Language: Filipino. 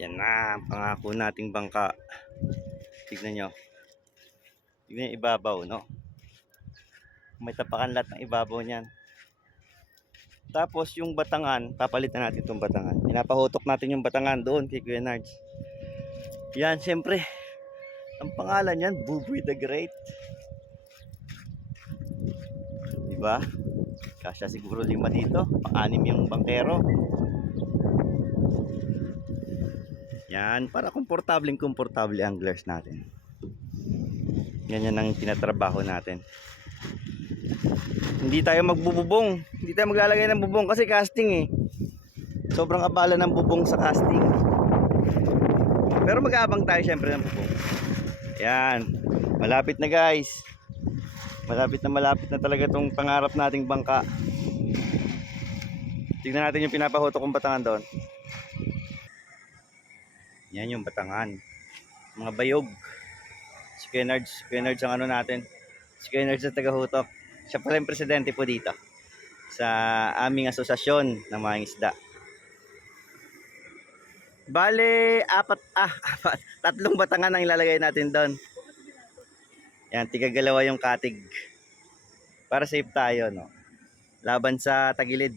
Yan na, pangako nating bangka. Tignan nyo. Tignan yung ibabaw, no? May tapakan lahat ng ibabaw niyan. Tapos yung batangan, papalitan natin itong batangan. Pinapahutok natin yung batangan doon kay Kuya Nards. Yan, syempre. Ang pangalan niyan, Buboy the Great. Diba? Kasya siguro 5 dito. Pang-anim yung bangkero. Yan, para komportable anglers natin. Yan ang tinatrabaho natin. Hindi tayo magbububong. Hindi tayo maglalagay ng bubong kasi casting eh. Sobrang abala ng bubong sa casting. Pero mag-aabang tayo syempre ng bubong. Yan. Malapit na guys. Malapit na talaga itong pangarap nating bangka. Tignan natin yung pinapahutok kong batangan doon. Yan yung batangan. Mga bayog. Si Kuya Nards ang ano natin. Si Kuya Nards ang tagahutok. Siya pala yung presidente po dito sa aming asosasyon ng mga isda. Bale, tatlong batangan ang ilalagay natin doon. Yan, tigagalawa yung katig. Para safe tayo, no? Laban sa tagilid.